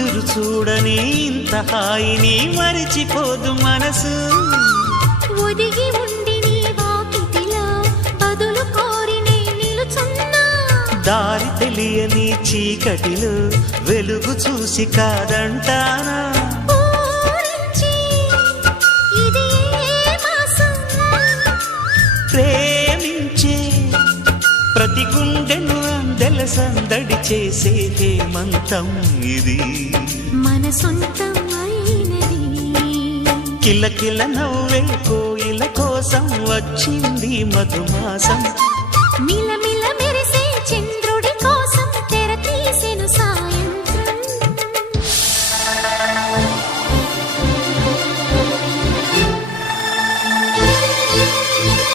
ఎదురు చూడని ఇంత హాయిని మరిచిపోదు మనసు ఒదిగి ఉండి నీ వాకిటిలో బదులు కోరి నే నిలుచున్నా దారి తెలియని చీకటిలో వెలుగు చూసి కాదంటానా ఊరించి ఇది ఏ మాసం ప్రేమించే ప్రతి గుండెను అందెల సందడి చేసే హేమంతం ఇది మన సొంతం అయినది కిలకిల నవ్వే కోయిల కోసం వచ్చింది మధుమాసం మిలమిల